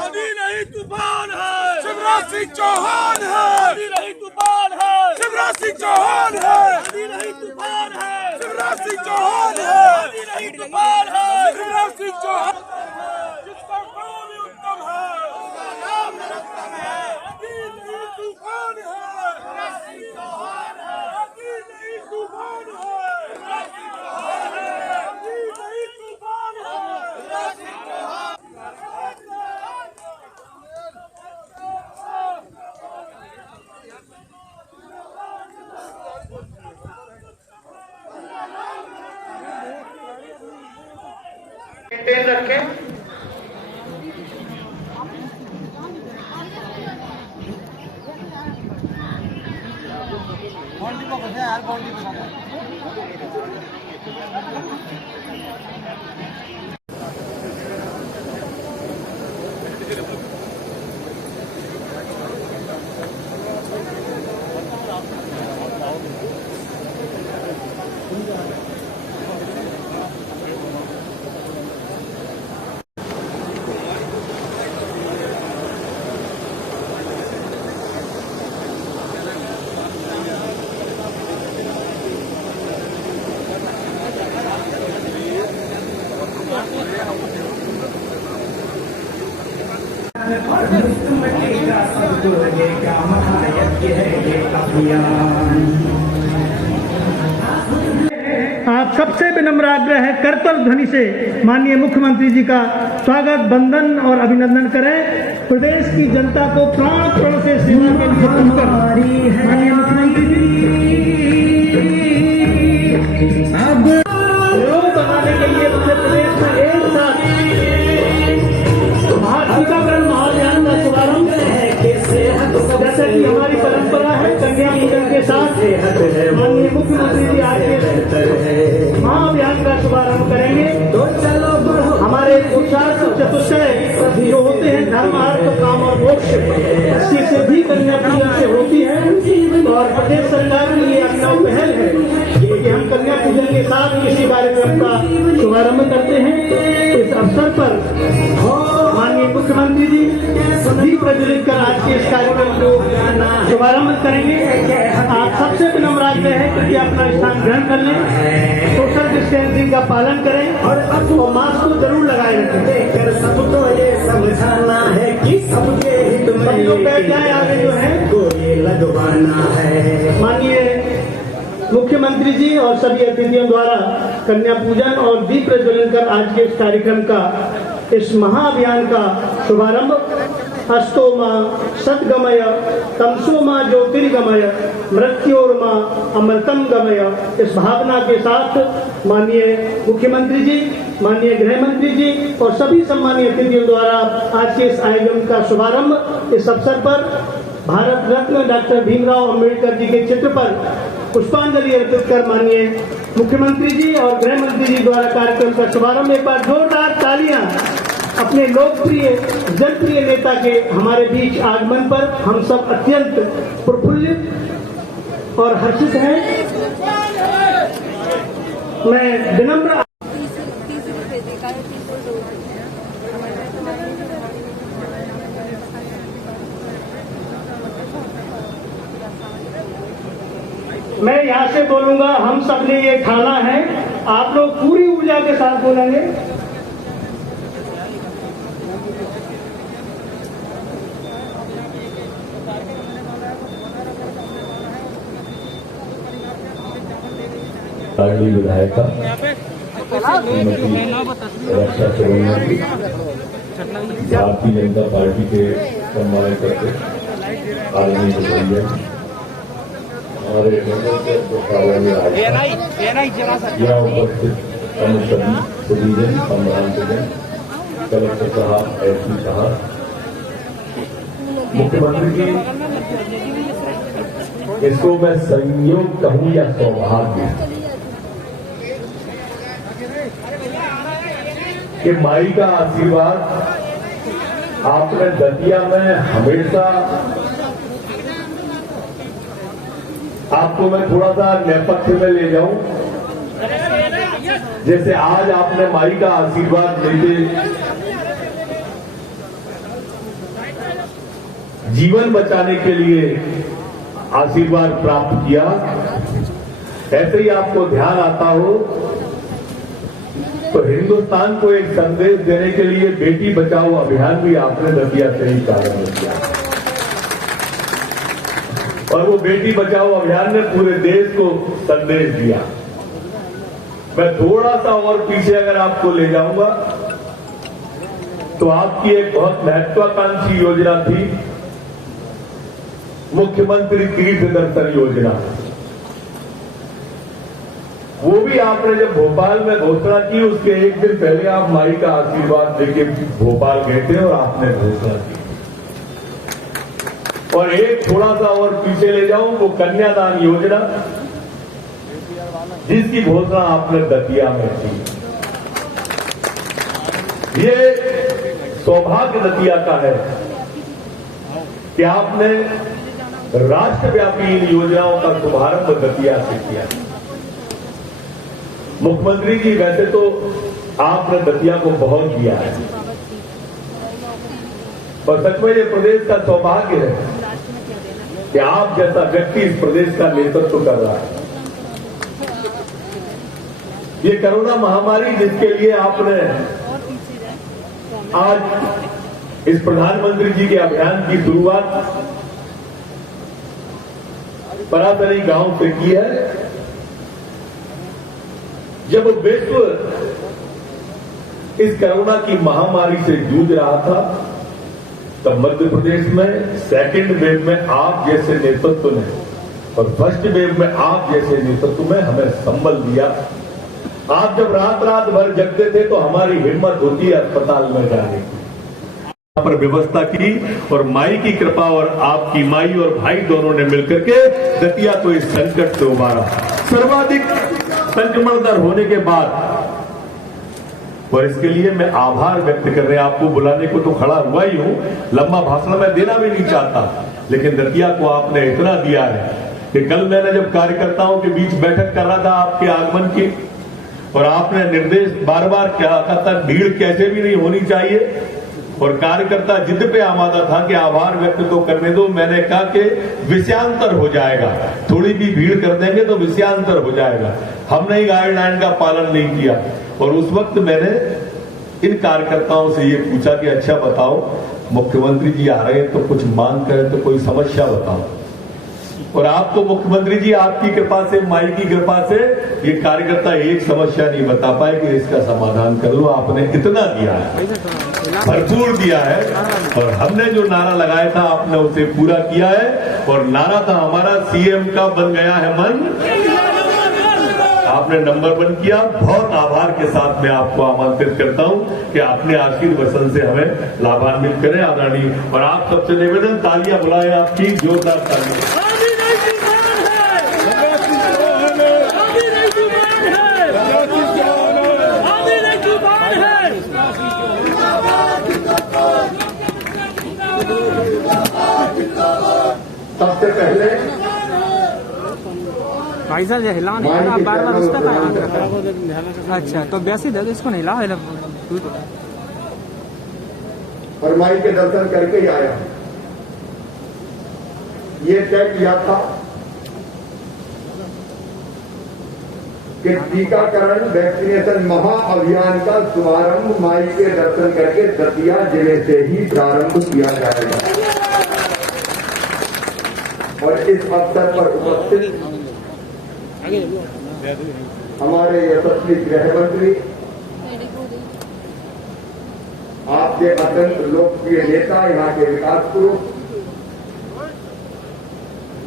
अभी नहीं तूफान है, शिवराज सिंह चौहान है। अभी नहीं तूफान है, शिवराज सिंह चौहान है। अभी नहीं तूफान है, शिवराज सिंह चौहान है। अभी नहीं तूफान है, शिवराज सिंह चौहान जिसका काम ही उत्तम है, उसका नाम नरोत्तम है। अभी नहीं तूफान है, शिवराज सिंह चौहान है, अभी नहीं तूफान है, शिवराज सिंह चौहान है, अभी नहीं तूफान है। शिवराज सिंह चौहान। पेन रखें। आप सबसे विनम्र आग्रह है, करतल ध्वनि से माननीय मुख्यमंत्री जी का स्वागत, बंदन और अभिनंदन करें। प्रदेश की जनता को प्राण प्राण से सेवा के लिए माननीय मुख्यमंत्री जी अब रोग बनाने के लिए पूरे प्रदेश में एक साथ टीकाकरण महाअभियान का शुभारंभ, जैसे कि हमारी परंपरा है, कन्या पूजन के साथ माननीय मुख्यमंत्री जी आज के महाअभियान का शुभारंभ करेंगे। हमारे पुरुषार्थ चतुष्टय जो होते हैं, धर्म अर्थ काम और मोक्ष, इसकी सिद्धि कन्या पूजन से होती है। और प्रदेश सरकार की ये अभिनव पहल है कि हम कन्या पूजन के साथ किसी कार्यक्रम का शुभारंभ करते हैं। इस अवसर पर माननीय मुख्यमंत्री जी दीप प्रज्वलित कर आज के इस कार्यक्रम को शुभारंभ करेंगे। आप सबसे विनम्र आग्रह है कि अपना स्थान ग्रहण कर लें, सोशल डिस्टेंसिंग का पालन करें और मास्क को जरूर लगाए रखें। सबको ये समझाना है कि सबके हित में सभी लोग बैठ जाए, आगे जो है को ये लगवाना है। माननीय मुख्यमंत्री जी और सभी अतिथियों द्वारा कन्या पूजन और दीप प्रज्वलन कर आज के इस कार्यक्रम का, इस महाअभियान का शुभारंभ अस्तो मां सद्गमय तमसो मां ज्योतिर्गमय मृत्योर्मा अमृतम गमय, इस भावना के साथ माननीय मुख्यमंत्री जी, माननीय गृह मंत्री जी और सभी सम्मानीय अतिथियों द्वारा आज के इस आयोजन का शुभारंभ। इस अवसर पर भारत रत्न डॉक्टर भीमराव अंबेडकर जी के चित्र पर पुष्पांजलि अर्पित कर माननीय मुख्यमंत्री जी और गृह मंत्री जी द्वारा कार्यक्रम का शुभारंभ। एक बार जोरदार तालियां अपने लोकप्रिय जनप्रिय नेता के हमारे बीच आगमन पर। हम सब अत्यंत प्रफुल्लित और हर्षित हैं। मैं विनम्र मैं यहाँ से बोलूंगा, हम सब ने ये ठाना है, आप लोग पूरी ऊर्जा के साथ बोलेंगे। लाडली विधायिका रक्षा शिरोमणि भारतीय जनता पार्टी के सम्मान करते आदमी भैया हमारे यहाँ उपस्थित अन्य सभी सुधीजन सम्मानजन कलेक्टर साहब, एसपी साहब मुख्यमंत्री जी, इसको मैं संयोग कहूं या सौभाग्य कि माई का आशीर्वाद आपने दतिया में हमेशा, आपको मैं थोड़ा सा नेपथ्य में ले जाऊं। जैसे आज आपने माई का आशीर्वाद लेके जीवन बचाने के लिए आशीर्वाद प्राप्त किया, ऐसे ही आपको ध्यान आता हो तो हिंदुस्तान को एक संदेश देने के लिए बेटी बचाओ अभियान भी आपने दतिया से ही प्रारंभ किया, और वो बेटी बचाओ अभियान ने पूरे देश को संदेश दिया। मैं थोड़ा सा और पीछे अगर आपको ले जाऊंगा तो आपकी एक बहुत महत्वाकांक्षी योजना थी, मुख्यमंत्री तीर्थ दर्शन योजना। वो भी आपने जब भोपाल में घोषणा की उसके एक दिन पहले आप माई का आशीर्वाद लेके भोपाल गए थे और आपने घोषणा की। और एक थोड़ा सा और पीछे ले जाऊं वो कन्यादान योजना, जिसकी घोषणा आपने दतिया में की। ये सौभाग्य दतिया का है कि आपने राष्ट्रव्यापी इन योजनाओं का शुभारंभ दतिया से किया। मुख्यमंत्री जी, वैसे तो आपने दतिया को बहुत दिया है और सच में ये प्रदेश का सौभाग्य है कि आप जैसा व्यक्ति इस प्रदेश का नेतृत्व कर रहा है। ये कोरोना महामारी जिसके लिए आपने आज इस प्रधानमंत्री जी के अभियान की शुरुआत परातरी गांव से की है, जब विश्व इस कोरोना की महामारी से जूझ रहा था तब मध्य प्रदेश में सेकेंड वेव में आप जैसे नेतृत्व ने और फर्स्ट वेव में आप जैसे नेतृत्व में हमें संबल दिया। आप जब रात रात भर जगते थे तो हमारी हिम्मत होती है अस्पताल में जाने की, पर व्यवस्था की और माई की कृपा और आपकी माई और भाई दोनों ने मिलकर के दतिया को इस संकट से उबारा। सर्वाधिक संक्रमण दर होने के बाद, और इसके लिए मैं आभार व्यक्त कर रहे, आपको बुलाने को तो खड़ा हुआ ही हूं, लंबा भाषण मैं देना भी नहीं चाहता, लेकिन दतिया को आपने इतना दिया है कि कल मैंने जब कार्यकर्ताओं के बीच बैठक कर रहा था आपके आगमन की, और आपने निर्देश बार बार क्या कहता, भीड़ कैसे भी नहीं होनी चाहिए, और कार्यकर्ता जिद पे आमादा था कि आभार व्यक्त तो करने दो। मैंने कहा कि विषयांतर हो जाएगा, थोड़ी भी भीड़ कर देंगे तो विषयांतर हो जाएगा। हमने गाइडलाइन का पालन नहीं किया, और उस वक्त मैंने इन कार्यकर्ताओं से ये पूछा कि अच्छा बताओ, मुख्यमंत्री जी आ रहे हैं तो कुछ मांग करें तो कोई समस्या बताओ। और आप तो मुख्यमंत्री जी, आपकी कृपा से, माई की कृपा से ये कार्यकर्ता एक समस्या नहीं बता पाए कि इसका समाधान कर लो। आपने इतना दिया है, भरपूर दिया है, और हमने जो नारा लगाया था आपने उसे पूरा किया है। और नारा था हमारा सीएम का बन गया है मन, आपने नंबर 1 किया। बहुत आभार के साथ मैं आपको आमंत्रित करता हूं कि अपने आशीर्वचन से हमें लाभान्वित करें आदरणीय। और आप सबसे निवेदन, तालियां बुलाएं, आपकी जोरदार तालियां। सबसे पहले भाई साहब ये हिला नहीं, आप बार बार उसका हाथ रखा। अच्छा, तो वैसे दे दो, इसको नहीं हिला। और माई के दर्शन करके ही आया। ये तय किया था कि टीकाकरण वैक्सीनेशन महाअभियान का शुभारंभ माई के दर्शन करके दतिया जिले से ही प्रारंभ किया जाएगा। और इस अवसर पर उपस्थित हमारे यशस्वी गृह मंत्री, आपके अत्यंत लोकप्रिय नेता, यहाँ के विकास पुरुष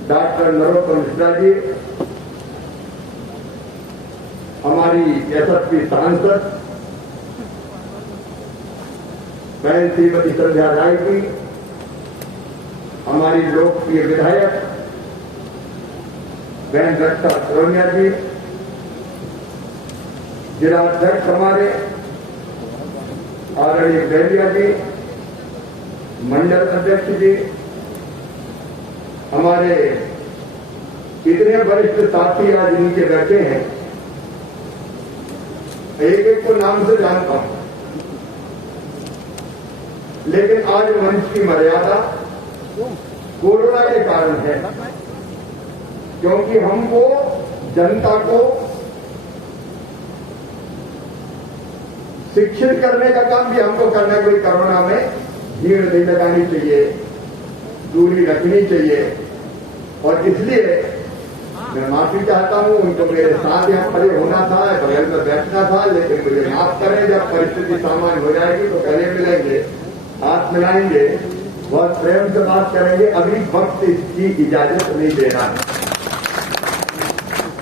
डॉक्टर नरोत्तम मिश्रा जी, हमारी यशस्वी सांसद बहन श्रीमती संध्या राय जी, हमारी लोकप्रिय विधायक बहन रक्षा सोनिया जी, जिलाध्यक्ष हमारे आदरणीय बेलिया जी, मंडल अध्यक्ष जी, हमारे इतने वरिष्ठ साथी आज नीचे बैठे हैं, एक एक को नाम से जानता हूं, लेकिन आज मंच की मर्यादा कोरोना के कारण है, क्योंकि हमको जनता को शिक्षित करने का काम भी हमको करना है। कोई कोरोना में भीड़ नहीं लगानी चाहिए, दूरी रखनी चाहिए, और इसलिए मैं माफी चाहता हूं। उनको मेरे साथ यहां खड़े होना था, बगल में बैठना था, लेकिन मुझे माफ करें। जब परिस्थिति सामान्य हो जाएगी तो गले मिलेंगे, हाथ मिलाएंगे, बहुत प्रेम से बात करेंगे। अभी वक्त इसकी इजाजत नहीं दे रहा है।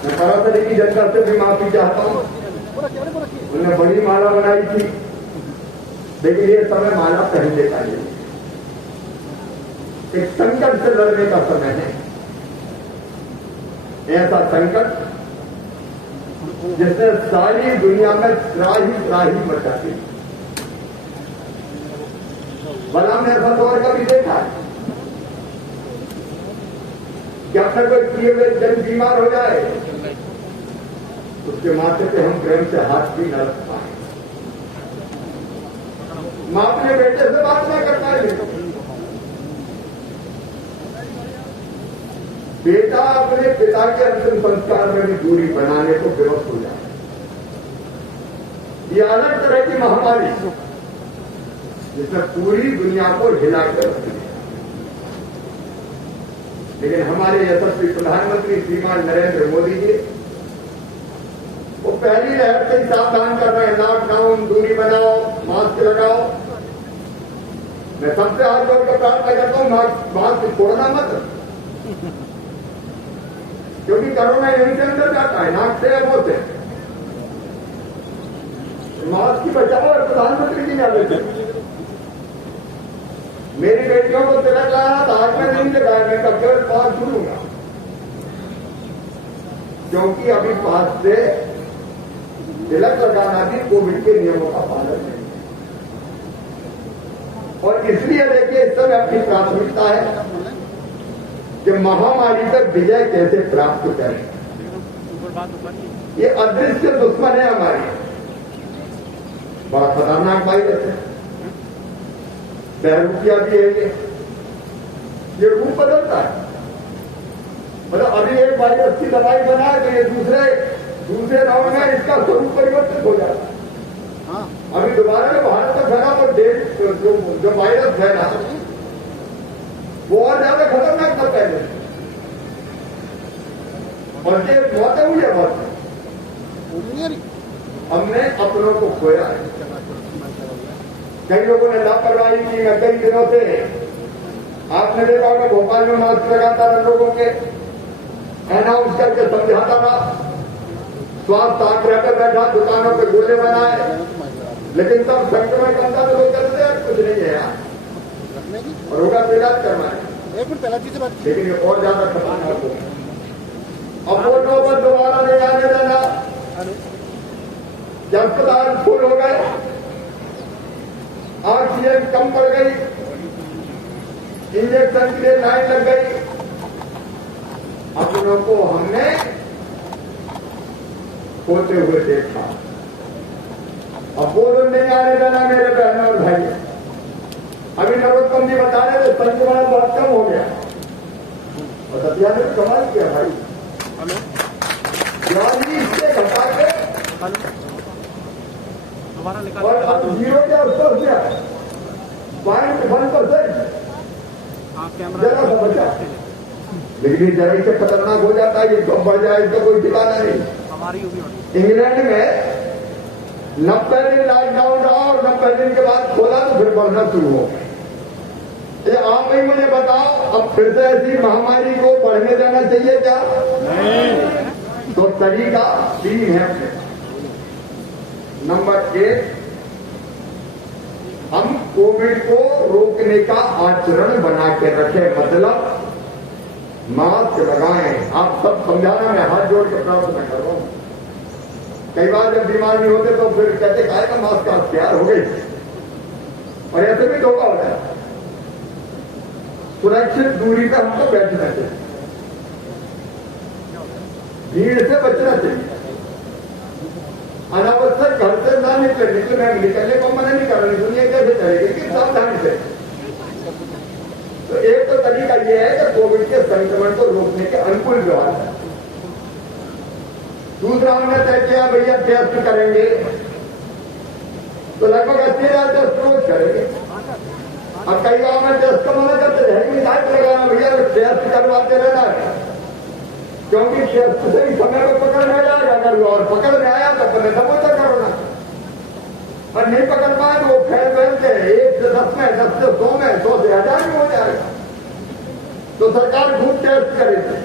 मैं तरह की जनता से भी माफी चाहता हूं। उन्होंने बड़ी माला बनाई थी, लेकिन ये समय माला पहनने का नहीं, एक संकट से लड़ने का समय है। ऐसा संकट जिसने सारी दुनिया में त्राही मचा दी। भला हमने ऐसा दौर कभी देखा है कि अपने कोई किए हुए जन बीमार हो जाए, उसके माथे पे हम प्रेम से हाथ भी न रख पाए। मां अपने बेटे से बात नहीं करता है, बेटा अपने पिता के अंतिम संस्कार में भी दूरी बनाने को विवश हो जाए। ये अलग तरह की महामारी जिसने पूरी दुनिया को हिलाकर रख दिया। लेकिन हमारे यशस्वी प्रधानमंत्री श्रीमान नरेंद्र मोदी जी वो पहली लहर से ही सावधान कर रहे हैं। लॉकडाउन, दूरी बनाओ, मास्क लगाओ। मैं सबसे हाथ जोड़कर प्रार्थना करता हूं, मास्क छोड़ना मत, क्योंकि कोरोना यहीं से अंदर जाता है, नाक से या मुंह से। मास्क की बचाओ और प्रधानमंत्री जी ने आगे मेरी बेटियों को तिलक लगाना था, आज मैं नहीं लगाया, मैं कब केवल 5 छूलूंगा, क्योंकि अभी 5 से तिलक लगाना भी कोविड के नियमों का पालन नहीं है। और इसलिए देखिए इस समय अपनी प्राथमिकता है कि महामारी पर विजय कैसे प्राप्त करें। ये अदृश्य दुश्मन है हमारी, बड़ा खतरनाक वायरस है, बहरूपिया भी है। ये रूप बदलता है, मतलब अभी एक वायरस की दवाई बनाए तो ये दूसरे राउंड में इसका स्वरूप परिवर्तित हो जाता है। अभी दोबारा जो भारत में फैला वो जो वायरस फैला वो और ज्यादा खतरनाक था पहले, और ये मौतें हुई है बहुत। हमने अपनों को खोया है। कई लोगों ने लापरवाही की। मैं कई दिनों से आपने देखा होगा भोपाल में मास्क लगाता था, लोगों के अनाउंस करके समझाता था, स्वास्थ्य आग्रह पर बैठा, दुकानों पे गोले बनाए, लेकिन तब संक्रमण कम था तो लोग कहते थे कुछ नहीं है यार, और होगा तो इलाज करवाए। लेकिन ये और ज्यादा खतरनाक हो गया। अब वो नौबत दोबारा नहीं आने देना। जब अस्पताल फुल हो गए, ऑक्सीजन कम पड़ गई, इंजेक्शन के लिए लाइन लग गई, अपनों को हमने होते हुए देखा। अब वो लोग नहीं आने देना मेरे बहनों और भाई। अभी नरोत्तम जी बता रहे थे संक्रमण बहुत कम हो गया, और दतिया ने कमाल किया भाई। इससे घटा के और अब 0 के स्तर से 0.1% जरा सा बचा। लेकिन ये जरा से खतरनाक हो जाता है, ये कब बढ़ जाए इसका कोई ठिकाना नहीं। इंग्लैंड में 90 दिन लॉकडाउन रहा और 90 दिन के बाद खोला तो फिर बढ़ना शुरू हो गया। ये आप ही मुझे बताओ, अब फिर से ऐसी महामारी को बढ़ने देना चाहिए क्या? नहीं। तो तरीका 3 है अपने। नंबर 1, हम कोविड को रोकने का आचरण बना के रखें, मतलब मास्क लगाएं। आप सब समझाना, मैं हाथ जोड़ के प्रार्थना कर रहा हूं। कई बार जब बीमार नहीं होते तो फिर कहते काय का मास्क का तैयार हो गई, और ऐसे भी धोखा होता है। सुरक्षित दूरी पर हमको बैठना चाहिए, भीड़ से बचना चाहिए, अनावश्यक घर से ना निकलने को मना नहीं कर रही। दुनिया कैसे चलेगी कि सावधानी से। तो एक तो तरीका यह है कि कोविड के संक्रमण को रोकने के अनुकूल व्यवहार है। दूसरा हमने तय किया भैया टेस्ट करेंगे, तो लगभग 80,000 टेस्ट रोज करेंगे। अब कई गांव में टेस्ट का मना करते हैं, लाइट लगाना भैया, टेस्ट करवाते रहना है, क्योंकि टेस्ट से ही समय पर पकड़ में आ जाएगा। अगर और पकड़ में आया तो अपने दबोचा करोना, और नहीं पकड़ पाए तो वो फैल के 1 से 10 में, 10 से 100 में, 100 से 1000 में हो जाएगा। तो सरकार खूब टेस्ट करेगी।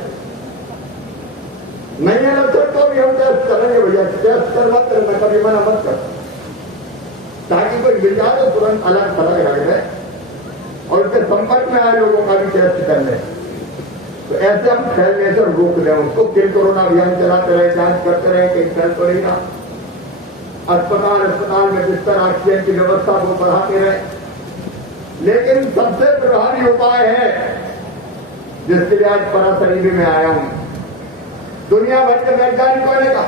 नहीं है लक्षण तो भी हम टेस्ट करेंगे भैया, टेस्ट करवाते रहना, कभी मना मत कर, ताकि कोई मिल जाए तो तुरंत अलग थलग रख दे और उसके संपर्क में आए लोगों का भी टेस्ट कर ले। तो ऐसे हम फैलने से रोक दें उसको। किल कोरोना अभियान चलाते रहे, जांच करते रहे, कहीं फैल तो नहीं ना। अस्पताल में बिस्तर ऑक्सीजन की व्यवस्था को बढ़ाते रहे। लेकिन सबसे प्रभावी उपाय है, जिसके लिए आज परासरी में आया हूं, दुनिया भर के वैज्ञानिकों ने कहा,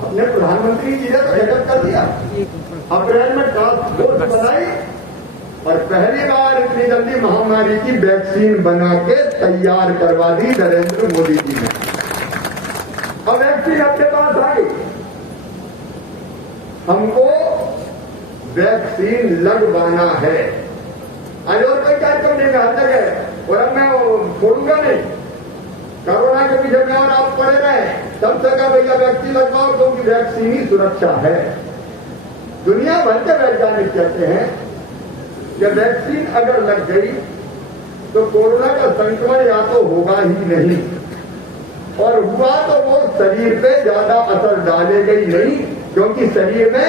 अपने प्रधानमंत्री जी ने तो जगत कर दिया, अप्रैल में टास्क फोर्स बनाई और पहली बार इतनी जल्दी महामारी की वैक्सीन बना के तैयार करवा दी नरेंद्र मोदी जी ने। अब वैक्सीन अपने पास आ गई, हमको वैक्सीन लगवाना है। आज और कोई कार्यक्रम नहीं है, हद तक है, और अब मैं छोड़ूंगा नहीं। कोरोना के पीछे में और आप पड़े रहे, तब तक भैया वैक्सीन लगवाओ, क्योंकि वैक्सीन ही सुरक्षा है। दुनिया भर के वैज्ञानिक कहते हैं कि वैक्सीन अगर लग गई तो कोरोना का संक्रमण या तो होगा ही नहीं, और हुआ तो वो शरीर पे ज्यादा असर डालेगा ही नहीं, क्योंकि शरीर में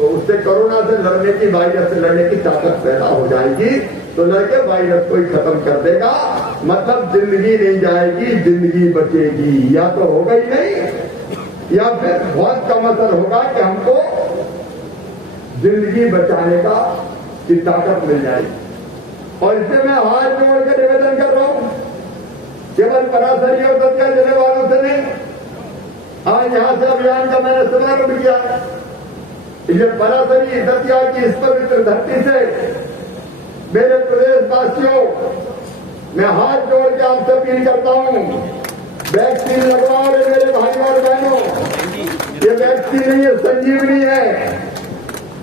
उससे कोरोना से लड़ने की, वायरस से लड़ने की ताकत पैदा हो जाएगी। तो लड़के वायरस को ही खत्म कर देगा, मतलब जिंदगी नहीं जाएगी, जिंदगी बचेगी। या तो होगा ही नहीं, या फिर बहुत कम असर होगा कि हमको जिंदगी बचाने का की ताकत मिल जाएगी। और इससे मैं हाथ जोड़ के निवेदन कर रहा हूं, केवल परासरी और दतिया जिले वालों से नहीं, आज यहां से अभियान का मैंने शुभारंभ किया। ये परासरी दतिया की इस पवित्र धरती से मेरे प्रदेशवासियों, मैं हाथ जोड़ के आपसे अपील करता हूं, वैक्सीन लगवाओ मेरे भाई और बहनों। ये वैक्सीन नहीं है, संजीवनी है।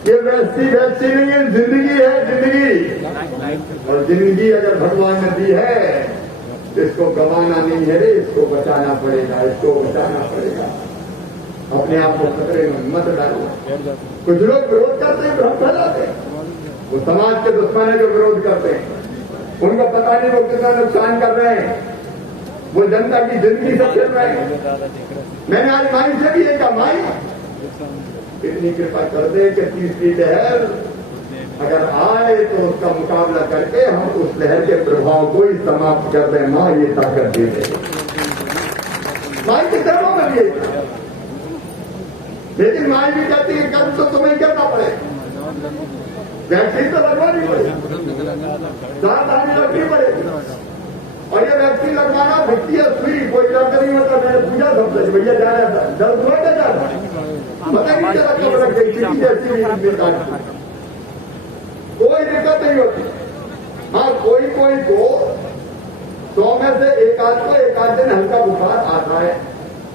ये वैक्सीन नहीं है, जिंदगी है, जिंदगी। और जिंदगी अगर भगवान ने दी है, इसको गंवाना नहीं है रे, इसको बचाना पड़ेगा, इसको बचाना पड़ेगा। अपने आप को खतरे में मत डालो। कुछ लोग विरोध करते हैं, भ्रम फैलाते हैं, वो समाज के दुश्मन है जो विरोध करते हैं। उनको पता नहीं वो कितना नुकसान कर रहे हैं, वो जनता की जिंदगी से खेल रहे हैं। मैंने आज माई से भी ये कहा, माई इतनी कृपा कर दे कि तीसरी लहर अगर आए तो उसका मुकाबला करके हम उस लहर के प्रभाव को ही समाप्त कर दें। मां ये ताकत दे दे। माई की तरह बनिए, लेकिन माई भी कहती है कर्म तो तुम्हें करना पड़े, वैक्सीन तो लगवानी पड़ेगी, सावधानी रखनी पड़ेगी। और ये वैक्सीन लगवाना भित्तीय सुई, कोई डॉक्टर नहीं होता। मैंने पूछा सबसे, भैया जाना था, दर्द हुआ क्या जाना, पता नहीं चला कब लग गई, किसी जैसी कोई दिक्कत नहीं होती। हाँ, कोई को 100 में से एक आध दिन हल्का बुखार आता है।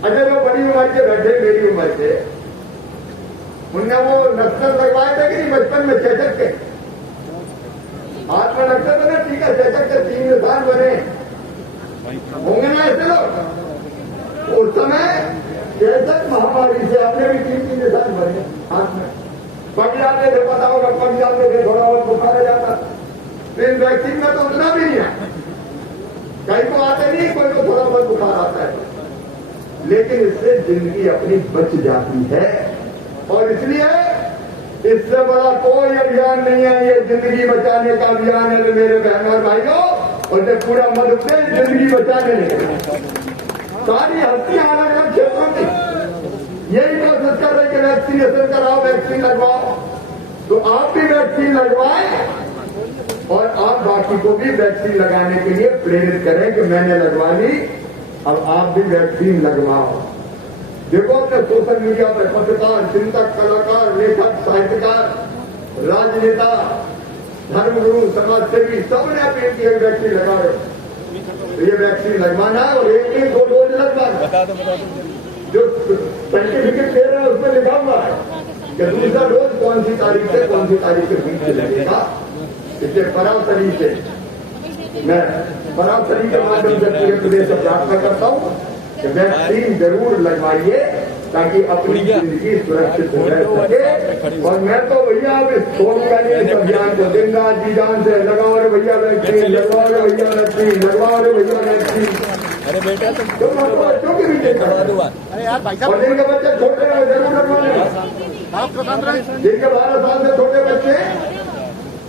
अगर वो बड़ी उम्र के बैठे, मेरी उम्र के, उनने वो नक्सल लगवाए थे कि नहीं बचपन में, चेचक के हाथ में नक्सल बने, ठीक है, चेचक के 3 निशान बने होंगे ना ऐसे लोग। उस समय चेचक महामारी से अपने भी 3 निशान बने हाथ में, पक जाते थे, पता होगा, पक जाते थे, थोड़ा बहुत बुखार आ जाता। फिर वैक्सीन में तो उतना भी नहीं है, कई को आते नहीं, कोई को थोड़ा बहुत बुखार आता है, लेकिन इससे जिंदगी अपनी बच जाती है। और इसलिए इससे बड़ा कोई अभियान नहीं है। ये जिंदगी बचाने का अभियान है तो मेरे बहन और भाइयों, और ये पूरा मध्य प्रदेश जिंदगी बचाने लगे। सारी हस्तियां अलग अलग क्षेत्रों की यही कोशिश कर रहे कि वैक्सीनेशन कराओ, वैक्सीन लगवाओ। तो आप भी वैक्सीन लगवाएं और आप बाकी को भी वैक्सीन लगाने के लिए प्रेरित करें कि मैंने लगवा ली, अब आप भी वैक्सीन लगवाओ। देखो अपने सोशल मीडिया पर पत्रकार, चिंतक, कलाकार, लेखक, साहित्यकार, राजनेता, धर्मगुरु, समाजसेवी सबने अपील की है वैक्सीन लगा रहे हो। तो ये वैक्सीन लगवाना है और एक 2 डोज लगवाना। जो सर्टिफिकेट दे रहे हैं उसमें लिखा हुआ है कि दूसरा डोज कौन सी तारीख से कौन सी तारीख के बीच में लगेगा। इसलिए परामर्शी से मैं परामर्शी के माध्यम से पूरे प्रदेश से प्रार्थना करता हूँ कि वैक्सीन जरूर लगवाइए ताकि अपनी जिंदगी सुरक्षित रह सके। और मैं तो भैया अब छोड़ूंगा नहीं इस अभियान को, दिन रात जी जान से लगाओ रे भैया वैक्सीन, लगवाओ रे भैया वैक्सीन, लगवाओ रे भैया वैक्सीन। अरे बेटा तो बच्चों के भी देखा और जिनके बच्चे छोटे हैं जरूर लगवाने, जिनके 12 साल से छोटे बच्चे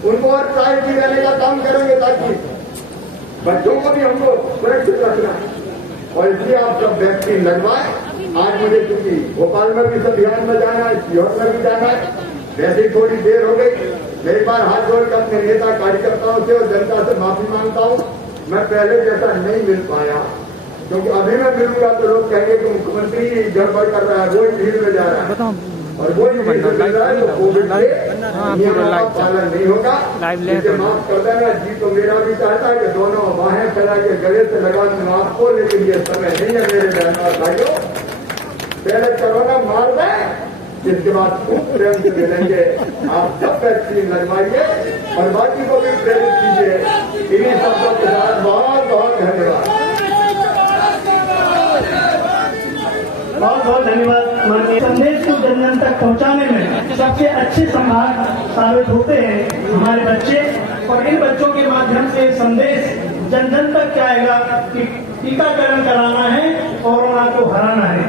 उनको और प्रायोरिटी देने का काम करेंगे ताकि बच्चों को भी हमको सुरक्षित रखना है। और इसलिए आप सब वैक्सीन लगवाएं। आज मुझे चूंकि भोपाल में भी इस अभियान में जाना है, सीहोर में भी जाना है, वैसे ही थोड़ी देर हो गई। मैं एक बार हाथ जोड़कर अपने नेता कार्यकर्ताओं से और जनता से माफी मांगता हूं। मैं पहले जैसा नहीं मिल पाया, क्योंकि अभी मैं मिलूंगा तो लोग कहेंगे कि मुख्यमंत्री गड़बड़ कर रहा है, वो भीड़ में जा रहा है और वो भीड़ में मिल रहा है तो कोविड के नियमों का पालन नहीं होगा। इसे माफ कर देना जी। तो मेरा भी चाहता है कि दोनों बाहें फैला के गले से लगा दूं आपको, लेकिन ये समय नहीं है मेरे बहन और भाइयों। पहले कोरोना मार दें, इसके बाद खूब प्रेम से मिलेंगे। आप सब वैक्सीन लगवाइए और बाकी को भी प्रेरित कीजिए। इन्हीं शब्दों के साथ बहुत बहुत धन्यवाद। बहुत बहुत धन्यवाद। माननीय संदेश को जन जन तक पहुंचाने में सबसे अच्छे संभाग साबित होते हैं हमारे बच्चे, और इन बच्चों के माध्यम से संदेश जन जन तक जाएगा कि टीकाकरण कराना है, कोरोना को हराना है।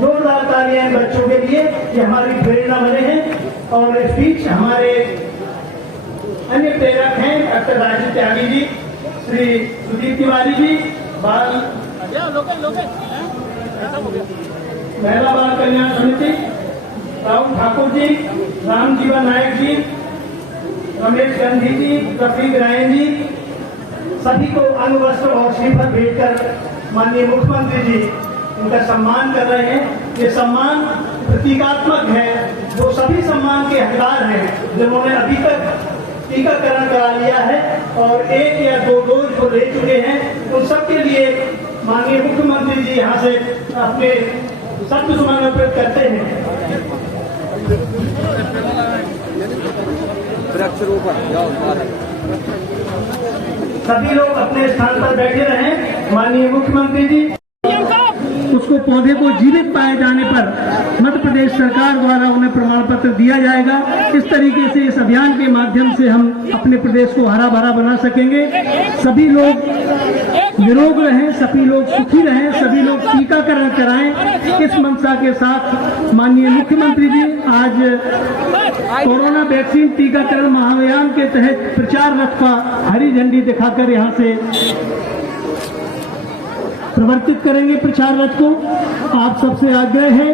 जोरदार तालियां इन बच्चों के लिए, ये हमारी प्रेरणा बने हैं। और इस बीच हमारे अन्य प्रेरक हैं डॉक्टर राजीव त्यागी जी, श्री सुदीप तिवारी जी, महिला बाल कल्याण समिति, राहुल ठाकुर जी, राम जीवन नायक जी, रमेश गांधी जी, रफीक रायन जी, सभी को अंग वस्त्र और श्रीफल भेंटकर माननीय मुख्यमंत्री जी उनका सम्मान कर रहे हैं। ये सम्मान प्रतीकात्मक है। वो सभी सम्मान के हकदार हैं जिन्होंने अभी तक टीकाकरण करा लिया है और 1 या 2 डोज को ले चुके हैं। उन सबके लिए माननीय मुख्यमंत्री जी यहाँ से अपने शब्द सुमन अर्पित करते हैं। सभी लोग अपने स्थान पर बैठे रहें। माननीय मुख्यमंत्री जी, उसको पौधे को जीवित पाए जाने पर मध्य प्रदेश सरकार द्वारा उन्हें प्रमाण पत्र दिया जाएगा। इस तरीके से इस अभियान के माध्यम से हम अपने प्रदेश को हरा भरा बना सकेंगे। सभी लोग निरोग रहें, सभी लोग सुखी रहें, सभी लोग टीकाकरण कराएं। इस मंशा के साथ माननीय मुख्यमंत्री जी आज कोरोना वैक्सीन टीकाकरण महाअभियान के तहत प्रचार रथ का हरी झंडी दिखाकर यहाँ से प्रवर्तित करेंगे प्रचार रथ को। आप सबसे आग्रह है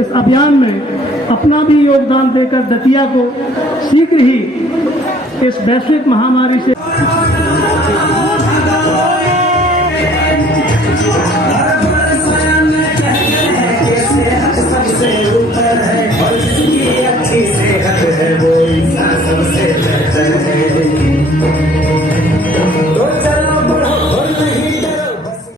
इस अभियान में अपना भी योगदान देकर दतिया को शीघ्र ही इस वैश्विक महामारी से